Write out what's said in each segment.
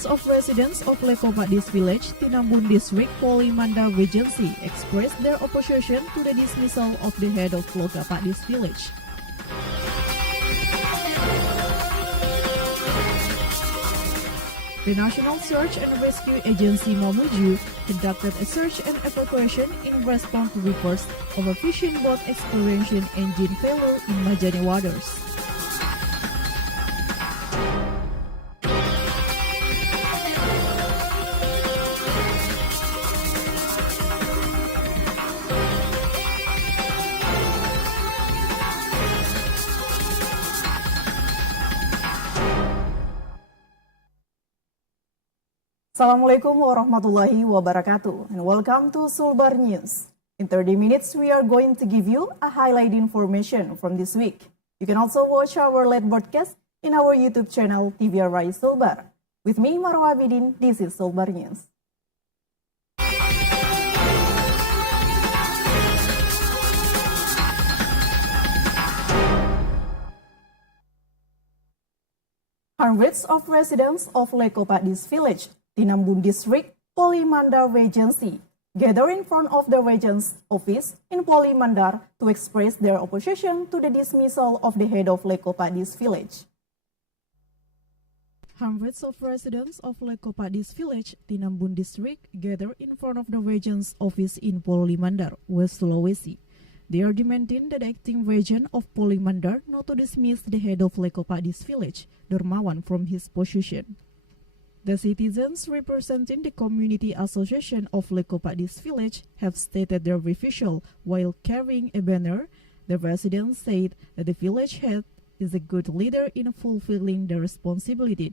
Hundreds of residents of Lekopadis village, Tinambun district, Polman Regency, expressed their opposition to the dismissal of the head of Lekopadis village. The National Search and Rescue Agency Mamuju conducted a search and evacuation in response to reports of a fishing boat exploration engine failure in Majani waters. Assalamualaikum warahmatullahi wabarakatuh and welcome to Sulbar News. In 30 minutes, we are going to give you a highlight information from this week. You can also watch our live broadcast in our YouTube channel TVRI Sulbar. With me, Marwa Abidin, this is Sulbar News. Hundreds of residents of Lekopadis village, Tinambun district, Polman Regency, gather in front of the Regent's office in Polman to express their opposition to the dismissal of the head of Lekopadis village. Hundreds of residents of Lekopadis village, Tinambun district, gather in front of the Regent's office in Polman, West Sulawesi. They are demanding that the acting regent of Polman not to dismiss the head of Lekopadis village, Dermawan, from his position. The citizens representing the Community Association of Lekopadis village have stated their refusal while carrying a banner. The residents said that the village head is a good leader in fulfilling the responsibility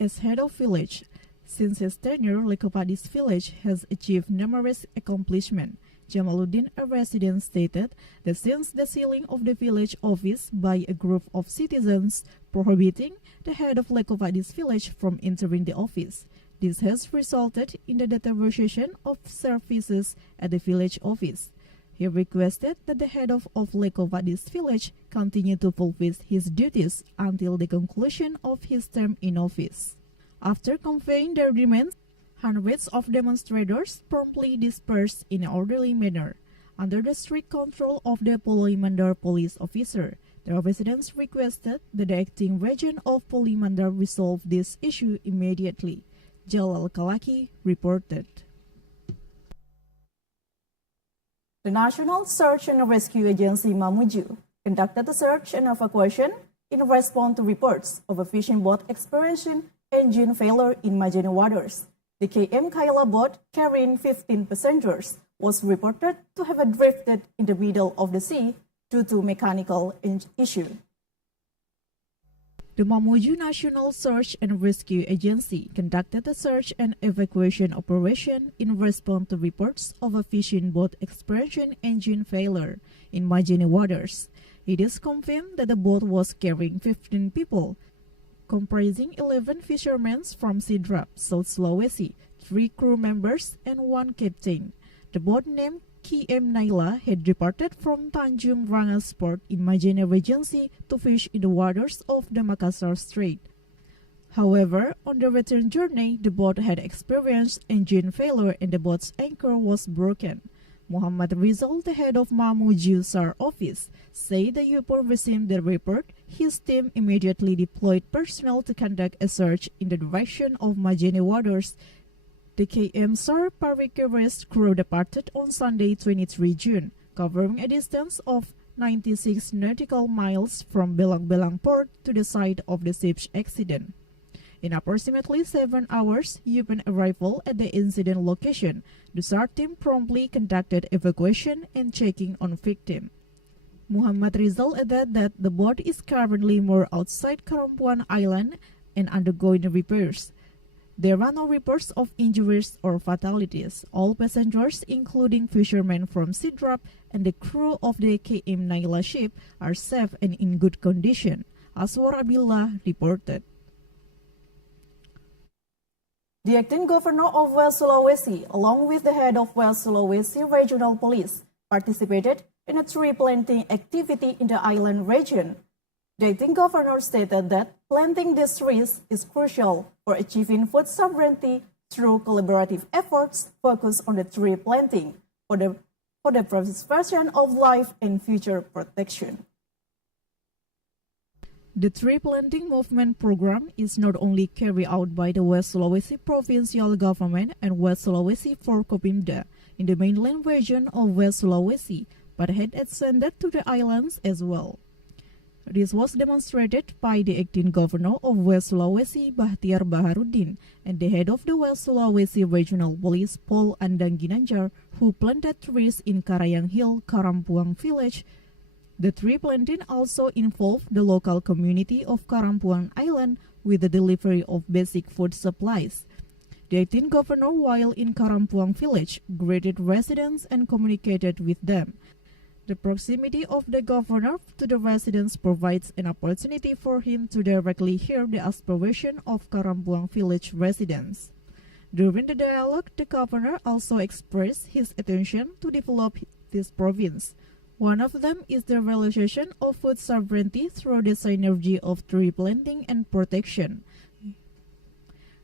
as head of village. Since his tenure, Lekopadis village has achieved numerous accomplishments. Jamaluddin, a resident, stated that since the sealing of the village office by a group of citizens prohibiting the head of Lekopadis village from entering the office, this has resulted in the deterioration of services at the village office. He requested that the head of Lekopadis village continue to fulfill his duties until the conclusion of his term in office. After conveying their demands, hundreds of demonstrators promptly dispersed in an orderly manner. Under the strict control of the Polman police officer, the residents requested that the acting regent of Polman resolve this issue immediately. Jalal Kalaki reported. The National Search and Rescue Agency Mamuju conducted a search and evacuation in response to reports of a fishing boat exploration engine failure in Majani waters. The KM Kaila boat carrying 15 passengers was reported to have drifted in the middle of the sea due to mechanical issue. The Mamuju National Search and Rescue Agency conducted a search and evacuation operation in response to reports of a fishing boat exploration engine failure in Majani waters. It is confirmed that the boat was carrying 15 people, comprising 11 fishermen from Sidrap, South Sulawesi, 3 crew members, and 1 captain. The boat named KM Naila had departed from Tanjung Rangas Port in Majani Regency to fish in the waters of the Makassar Strait. However, on the return journey, the boat had experienced engine failure and the boat's anchor was broken. Muhammad Rizal, the head of Mamuju SAR office, said that upon receiving the report, his team immediately deployed personnel to conduct a search in the direction of Majani waters. The KM SAR Parikeres crew departed on Sunday, 23 June, covering a distance of 96 nautical miles from Belang-Belang port to the site of the ship's accident. In approximately 7 hours upon arrival at the incident location, the SAR team promptly conducted evacuation and checking on victim. Muhammad Rizal added that the boat is currently moored outside Karampuan Island and undergoing repairs. There are no reports of injuries or fatalities. All passengers, including fishermen from Sidrap and the crew of the KM Naila ship, are safe and in good condition. Aswar Abillah reported. The acting governor of West Sulawesi, along with the head of West Sulawesi Regional Police, participated in a tree planting activity in the island region. The acting governor stated that planting these trees is crucial for achieving food sovereignty through collaborative efforts focused on the tree planting for the preservation of life and future protection. The tree planting movement program is not only carried out by the West Sulawesi provincial government and West Sulawesi Forkopimda in the mainland region of West Sulawesi, but had extended to the islands as well. This was demonstrated by the acting governor of West Sulawesi, Bahtiar Baharudin, and the head of the West Sulawesi Regional Police, Pol Andang Ginanjar, who planted trees in Karayang Hill, Karampuang village. The tree planting also involved the local community of Karampuang Island with the delivery of basic food supplies. The acting governor, while in Karampuang village, greeted residents and communicated with them. The proximity of the governor to the residents provides an opportunity for him to directly hear the aspiration of Karampuang village residents. During the dialogue, the governor also expressed his attention to develop this province. One of them is the realization of food sovereignty through the synergy of tree planting and protection.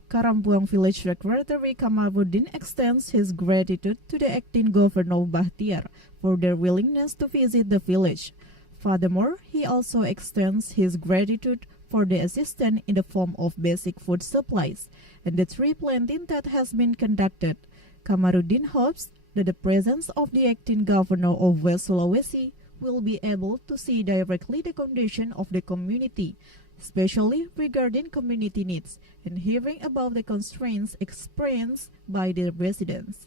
Karampuang Village Secretary Kamaruddin extends his gratitude to the acting governor Bahtiar for their willingness to visit the village. Furthermore, he also extends his gratitude for the assistance in the form of basic food supplies and the tree planting that has been conducted. Kamaruddin hopes that the presence of the acting governor of West Sulawesi will be able to see directly the condition of the community, especially regarding community needs, and hearing about the constraints experienced by the residents.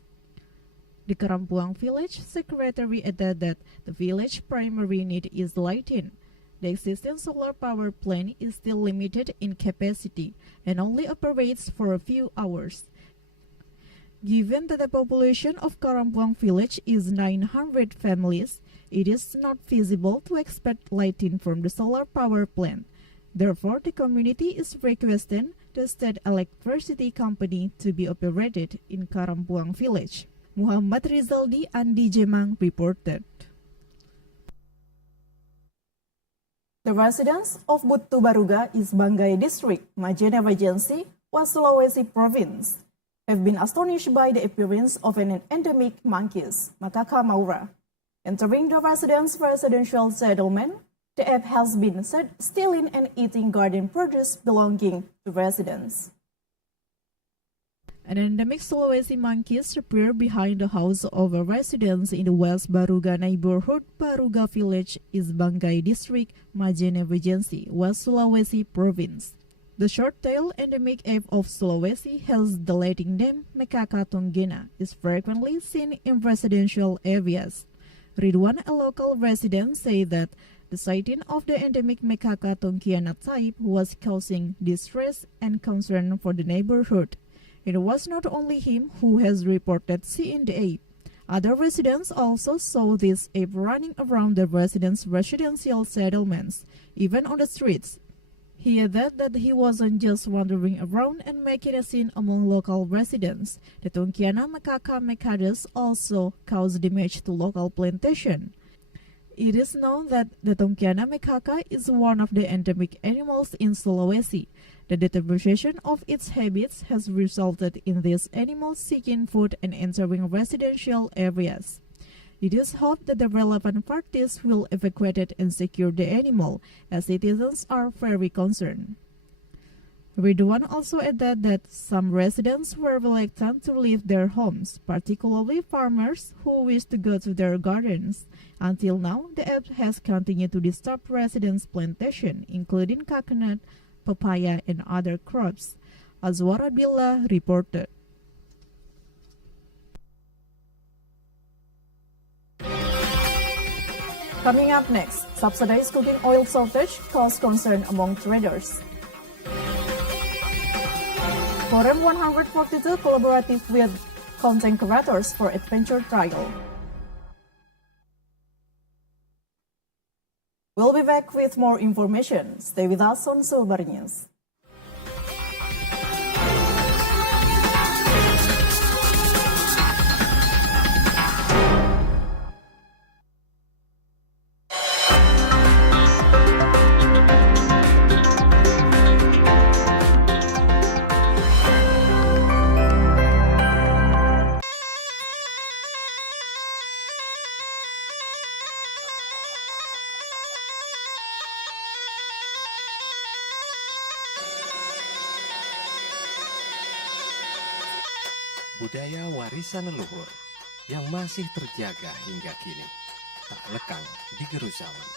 The Karampuang village secretary added that the village primary need is lighting. The existing solar power plant is still limited in capacity and only operates for a few hours. Given that the population of Karampuang village is 900 families, it is not feasible to expect lighting from the solar power plant. Therefore, the community is requesting the state electricity company to be operated in Karampuang village. Muhammad Rizaldi, Andi Jemang reported. The residents of Butu Baruga, East Banggai District, Majene Regency, West Sulawesi Province, have been astonished by the appearance of an endemic monkeys, Macaca maura. Entering the residents' residential settlement, the ape has been stealing and eating garden produce belonging to residents. An endemic Sulawesi monkeys appear behind the house of a resident in the West Baruga neighborhood, Baruga Village, East Banggai District, Majene Regency, West Sulawesi Province. The short-tailed endemic ape of Sulawesi, hence the Latin name Macaca tongena, is frequently seen in residential areas. Ridwan, a local resident, said that the sighting of the endemic Macaca tongena type was causing distress and concern for the neighborhood. It was not only him who has reported seeing the ape. Other residents also saw this ape running around the residents' residential settlements, even on the streets. He added that he wasn't just wandering around and making a scene among local residents. The Tonkiana Macaca macadus also caused damage to local plantation. It is known that the Tonkiana macaca is one of the endemic animals in Sulawesi. The deterioration of its habits has resulted in these animals seeking food and entering residential areas. It is hoped that the relevant parties will evacuate it and secure the animal, as citizens are very concerned. Ridwan also added that some residents were reluctant to leave their homes, particularly farmers who wish to go to their gardens. Until now, the ape has continued to disturb residents' plantation, including coconut, papaya, and other crops. Azwar Abdullah reported. Coming up next, subsidized cooking oil shortage cause concern among traders. Forum 142 collaborative with content creators for adventure trail. We'll be back with more information. Stay with us on Sulbar News. budaya warisan leluhur yang masih terjaga hingga kini, tak lekang di gerus zaman.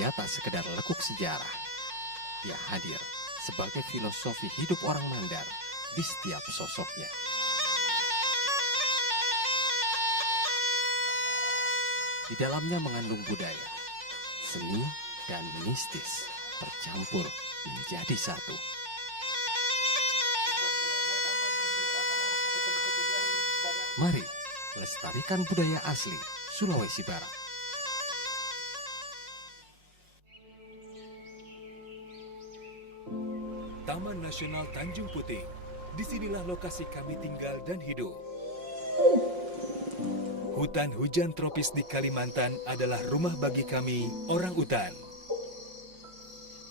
Ia tak sekedar lekuk sejarah, ia hadir sebagai filosofi hidup orang Mandar di setiap sosoknya. Di dalamnya mengandung budaya, seni, dan mistis tercampur menjadi satu. Mari lestarikan budaya asli Sulawesi Barat. Taman Nasional Tanjung Puting. Disinilah lokasi kami tinggal dan hidup. Hutan hujan tropis di Kalimantan adalah rumah bagi kami, orang utan.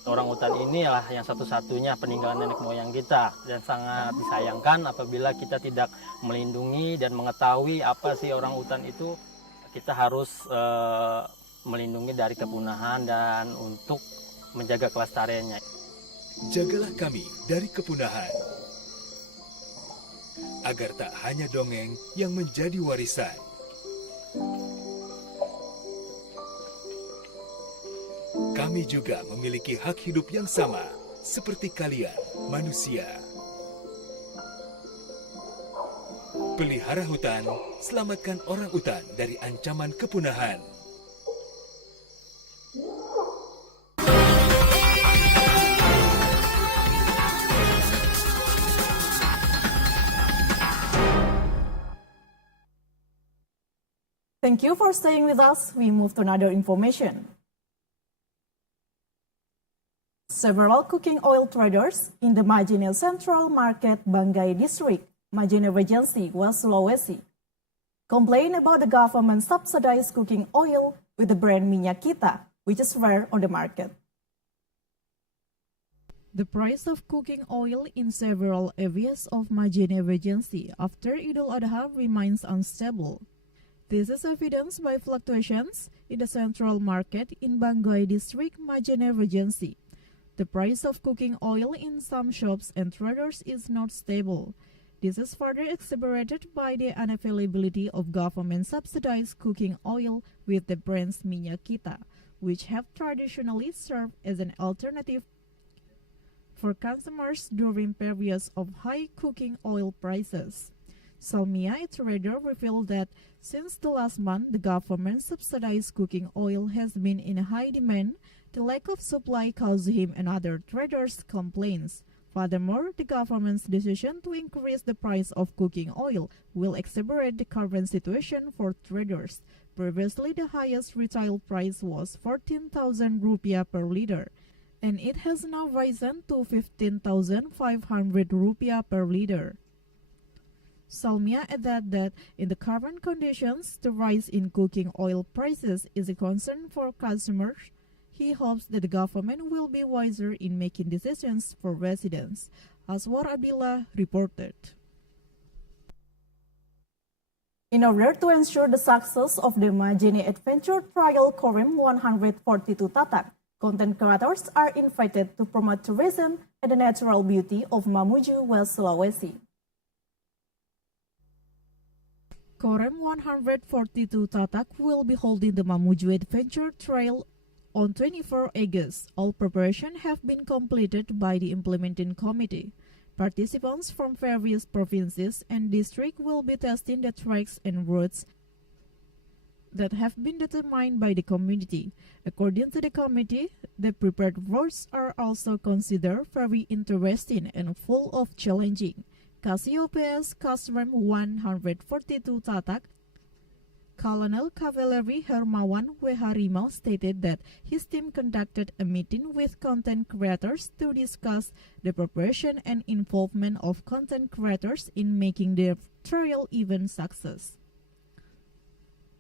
Orang utan inilah yang satu-satunya peninggalan nenek moyang kita, dan sangat disayangkan apabila kita tidak melindungi dan mengetahui apa sih orang utan itu. Kita harus melindungi dari kepunahan dan untuk menjaga kelestariannya. Jagalah kami dari kepunahan, agar tak hanya dongeng yang menjadi warisan. Kami juga memiliki hak hidup yang sama, seperti kalian, manusia. Pelihara hutan, selamatkan orang utan dari ancaman kepunahan. Thank you for staying with us. We move to another information. Several cooking oil traders in the Majene Central Market, Banggai District, Majene Regency, West Sulawesi, complain about the government subsidized cooking oil with the brand Minyak Kita, which is rare on the market. The price of cooking oil in several areas of Majene Regency after Idul Adha remains unstable. This is evidenced by fluctuations in the central market in Banggai District, Majene Regency. The price of cooking oil in some shops and traders is not stable. This is further exacerbated by the unavailability of government-subsidized cooking oil with the brands Minyak Kita, which have traditionally served as an alternative for consumers during periods of high cooking oil prices. Salmia, a trader, revealed that since the last month the government-subsidized cooking oil has been in high demand, the lack of supply caused him and other traders complaints. Furthermore, the government's decision to increase the price of cooking oil will exacerbate the current situation for traders. Previously, the highest retail price was 14,000 rupiah per liter, and it has now risen to 15,500 rupiah per liter. Salmia added that in the current conditions, the rise in cooking oil prices is a concern for consumers. He hopes that the government will be wiser in making decisions for residents. Aswar Abdillah reported. In order to ensure the success of the Majene Adventure Trial Quorum 142 Tatak, content creators are invited to promote tourism and the natural beauty of Mamuju, West Sulawesi. Quorum 142 Tatak will be holding the Mamuju Adventure Trail on 24 August. All preparations have been completed by the implementing committee. Participants from various provinces and districts will be testing the tracks and routes that have been determined by the community. According to the committee, the prepared routes are also considered very interesting and full of challenging. Cassiopeia's Custom 142 Tatak, Colonel Cavalry Hermawan Weharimau stated that his team conducted a meeting with content creators to discuss the preparation and involvement of content creators in making the trial event success.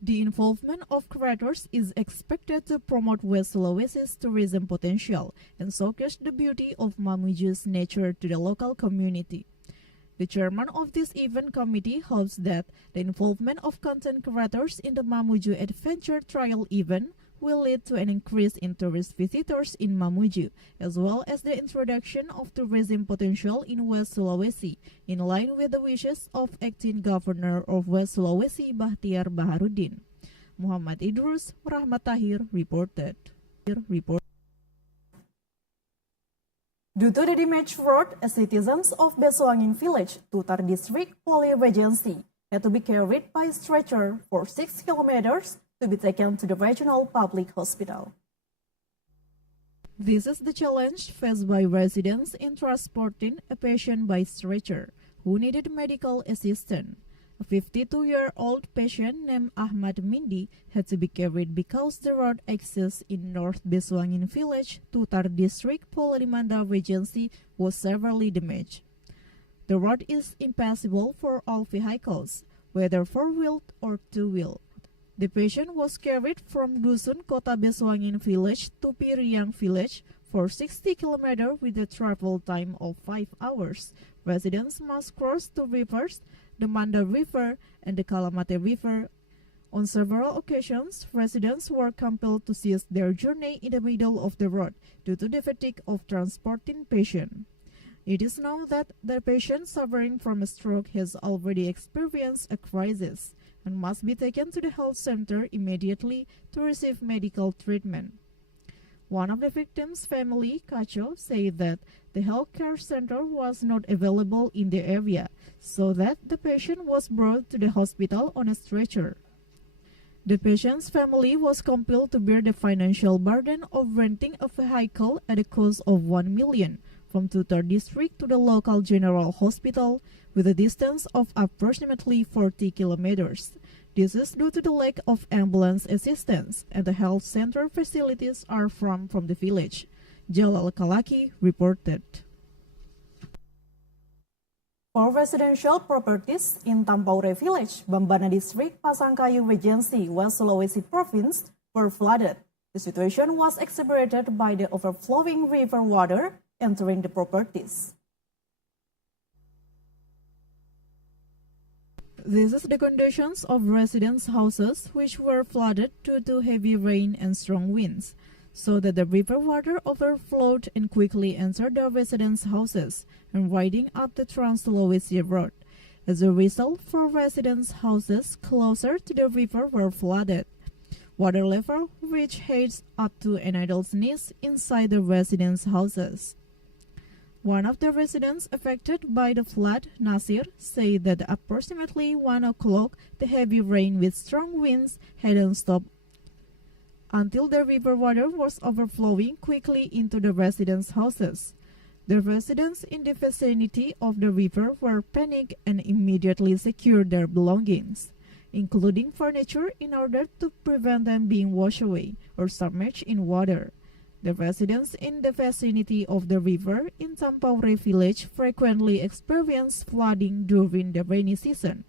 The involvement of creators is expected to promote West Sulawesi's tourism potential and showcase the beauty of Mamuju's nature to the local community. The chairman of this event committee hopes that the involvement of content creators in the Mamuju Adventure Trial event will lead to an increase in tourist visitors in Mamuju, as well as the introduction of tourism potential in West Sulawesi, in line with the wishes of acting governor of West Sulawesi, Bahtiar Baharudin. Muhammad Idrus Rahmat Tahir reported. Due to the damaged road, citizens of Besuangin Village, Tutar District Police Agency, had to be carried by stretcher for 6 kilometers to be taken to the regional public hospital. This is the challenge faced by residents in transporting a patient by stretcher who needed medical assistance. A 52-year-old patient named Ahmad Mindi had to be carried because the road access in North Besuangin Village, Tutar District Polimanda Regency was severely damaged. The road is impassable for all vehicles, whether four-wheeled or two-wheeled. The patient was carried from Dusun Kota Besuangin Village to Piriang Village for 60 km with a travel time of 5 hours. Residents must cross two rivers, the Manda River and the Kalamate River. On several occasions, residents were compelled to cease their journey in the middle of the road due to the fatigue of transporting patient. It is known that the patient suffering from a stroke has already experienced a crisis and must be taken to the health center immediately to receive medical treatment. One of the victims' family, Kacho, said that the healthcare center was not available in the area, so that the patient was brought to the hospital on a stretcher. The patient's family was compelled to bear the financial burden of renting a vehicle at a cost of 1 million from Tutar District to the local general hospital with a distance of approximately 40 kilometers. This is due to the lack of ambulance assistance, and the health center facilities are from the village. Jalal Kalaki reported. For residential properties in Tampaure Village, Bambana District, Pasangkayu Regency, West Sulawesi Province were flooded. The situation was exacerbated by the overflowing river water entering the properties. This is the conditions of residents' houses which were flooded due to heavy rain and strong winds, so that the river water overflowed and quickly entered the residents' houses and riding up the Trans-Sulawesi Road. As a result, 4 residents' houses closer to the river were flooded. Water level reached heights up to an idle's knees inside the residents' houses. One of the residents affected by the flood, Nasir, said that approximately 1 o'clock, the heavy rain with strong winds hadn't stopped until the river water was overflowing quickly into the residents' houses. The residents in the vicinity of the river were panicked and immediately secured their belongings, including furniture, in order to prevent them being washed away or submerged in water. The residents in the vicinity of the river in Tampaure Village frequently experience flooding during the rainy season.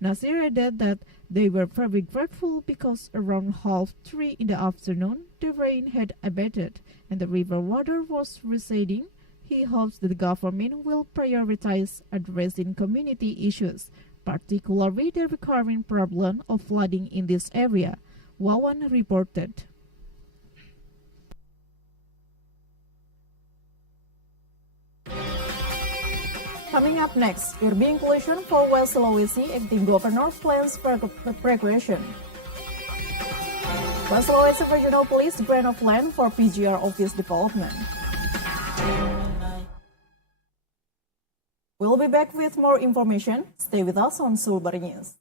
Nasir added that they were very grateful because around 2:30 in the afternoon the rain had abated and the river water was receding. He hopes that the government will prioritize addressing community issues, particularly the recurring problem of flooding in this area, Wawan reported. Coming up next, urban inclusion for West Sulawesi, acting governor plans preparation. West Sulawesi Regional Police grant of land for PGR office development. We'll be back with more information. Stay with us on Sulbar News.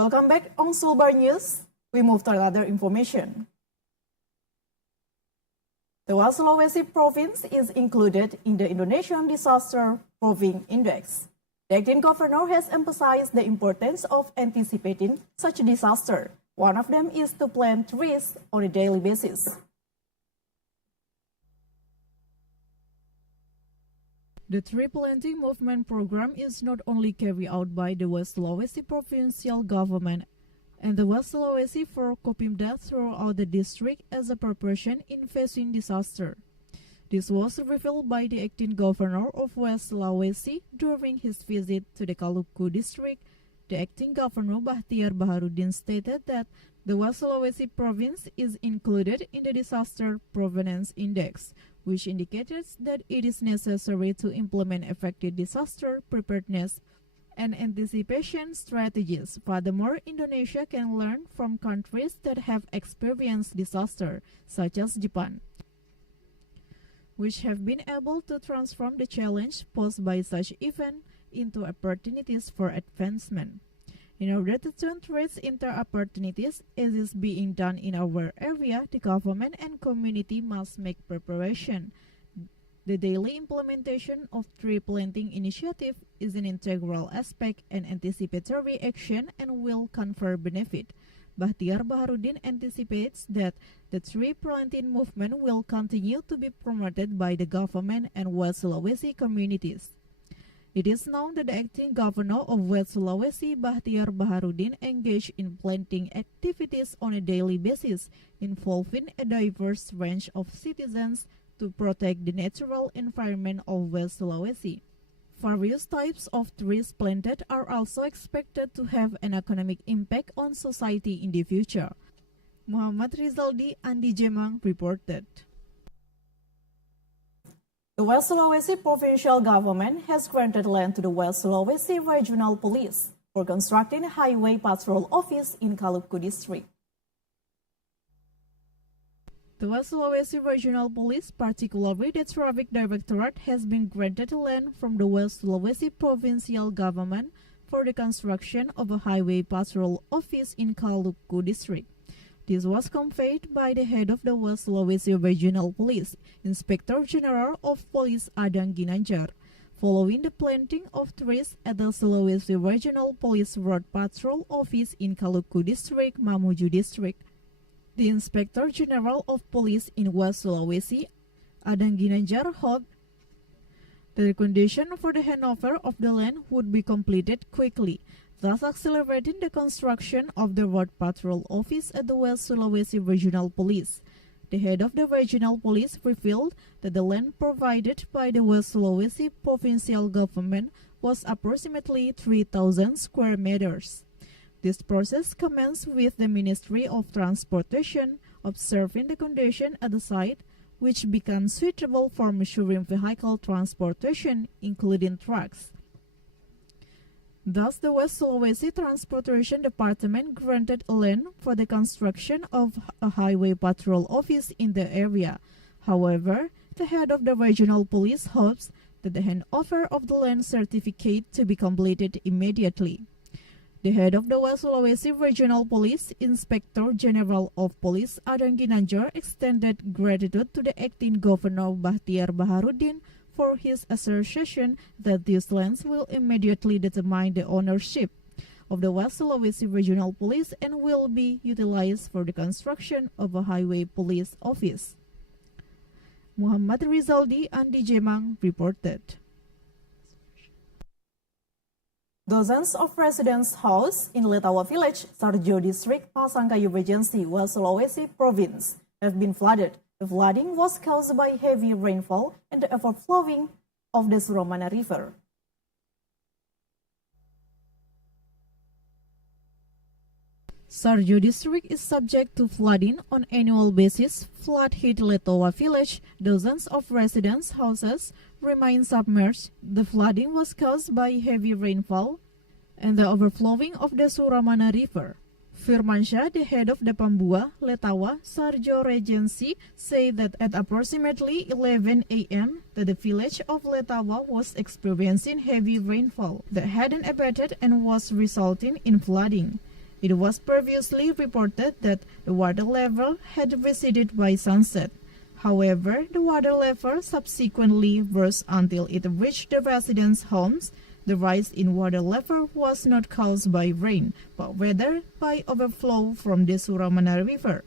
Welcome back on Sulbar News. We move to another information. The West Sulawesi province is included in the Indonesian Disaster Province Index. The acting governor has emphasized the importance of anticipating such disaster. One of them is to plant trees on a daily basis. The tree planting movement program is not only carried out by the West Sulawesi provincial government and the West Sulawesi Forkopimda throughout the district as a preparation in facing disaster. This was revealed by the acting governor of West Sulawesi during his visit to the Maluku district. The acting governor Bahtiar Baharudin stated that the West Sulawesi province is included in the Disaster Provenance Index, which indicates that it is necessary to implement effective disaster preparedness and anticipation strategies. Furthermore, Indonesia can learn from countries that have experienced disaster, such as Japan, which have been able to transform the challenge posed by such event into opportunities for advancement. In order to turn threats into opportunities, as is being done in our area, the government and community must make preparation. The daily implementation of tree planting initiative is an integral aspect and anticipatory action and will confer benefit. Bahtiar Baharudin anticipates that the tree planting movement will continue to be promoted by the government and West Sulawesi communities. It is known that the acting governor of West Sulawesi, Bahtiar Baharudin, engaged in planting activities on a daily basis, involving a diverse range of citizens to protect the natural environment of West Sulawesi. Various types of trees planted are also expected to have an economic impact on society in the future. Muhammad Rizaldi, Andi Jemang reported. The West Sulawesi provincial government has granted land to the West Sulawesi Regional Police for constructing a highway patrol office in Maluku district. The West Sulawesi Regional Police, particularly the Traffic Directorate, has been granted land from the West Sulawesi provincial government for the construction of a highway patrol office in Maluku district. This was conveyed by the head of the West Sulawesi Regional Police, Inspector General of Police Adang Ginanjar, following the planting of trees at the Sulawesi Regional Police Road Patrol Office in Maluku District, Mamuju District. The Inspector General of Police in West Sulawesi, Adang Ginanjar, hoped the condition for the handover of the land would be completed quickly, thus accelerating the construction of the Road Patrol Office at the West Sulawesi Regional Police. The head of the Regional Police revealed that the land provided by the West Sulawesi provincial government was approximately 3,000 square meters. This process commenced with the Ministry of Transportation observing the condition at the site, which becomes suitable for measuring vehicle transportation, including trucks. Thus, the West Sulawesi Transportation Department granted land for the construction of a highway patrol office in the area. However, the head of the regional police hopes that the handover of the land certificate to be completed immediately. The head of the West Sulawesi Regional Police, Inspector General of Police Adang Ginanjar, extended gratitude to the acting governor Bahtiar Baharudin for his assertion that these lands will immediately determine the ownership of the West Sulawesi Regional Police and will be utilized for the construction of a highway police office. Muhammad Rizaldi, Andi Jemang reported. Dozens of residents' houses in Letawa Village, Sarjo District, Pasangkayu Regency, West Sulawesi Province have been flooded. The flooding was caused by heavy rainfall and the overflowing of the Suramana River. Sarjo District is subject to flooding on annual basis. Flood hit Letawa Village. Dozens of residents' houses remain submerged. The flooding was caused by heavy rainfall and the overflowing of the Suramana River. Firmansyah, the head of the Pambua, Letawa, Sarjo Regency, said that at approximately 11 a.m. that the village of Letawa was experiencing heavy rainfall that hadn't abated and was resulting in flooding. It was previously reported that the water level had receded by sunset. However, the water level subsequently rose until it reached the residents' homes. The rise in water level was not caused by rain, but rather by overflow from the Suramana River.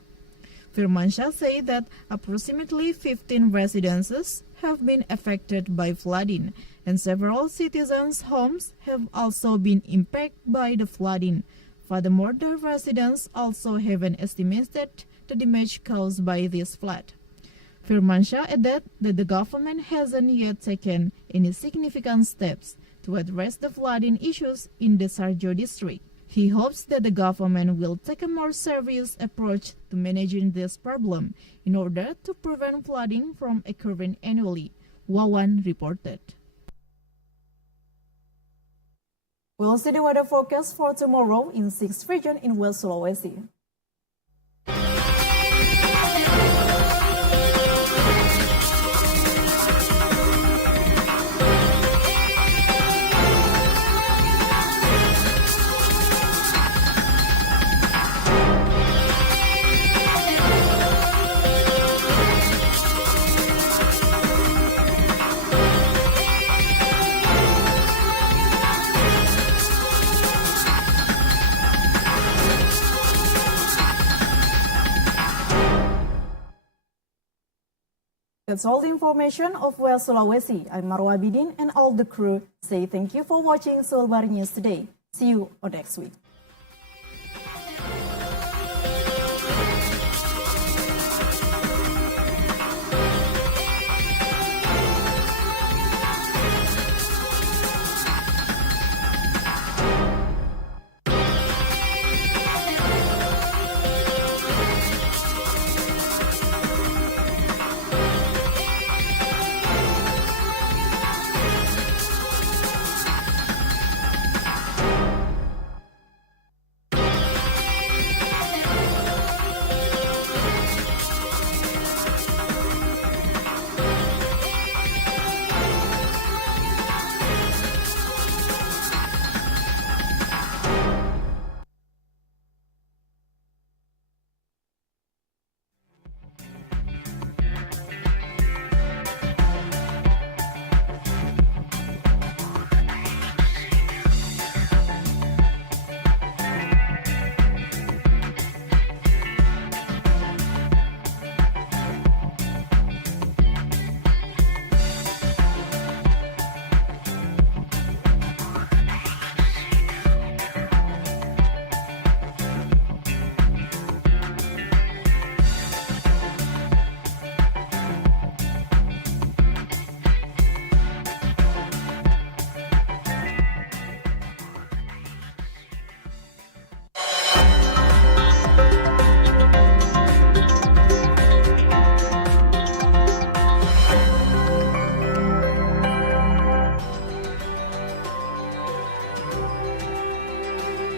Firmansyah said that approximately 15 residences have been affected by flooding, and several citizens' homes have also been impacted by the flooding. Furthermore, the residents also haven't estimated the damage caused by this flood. Firmansyah added that the government hasn't yet taken any significant steps to address the flooding issues in the Sarjo district. He hopes that the government will take a more serious approach to managing this problem in order to prevent flooding from occurring annually, Wawan reported. We'll see the weather forecast for tomorrow in 6th region in West Sulawesi. That's all the information of West Sulawesi. I'm Marwa Bidin and all the crew say thank you for watching Sulbar News today. See you on next week.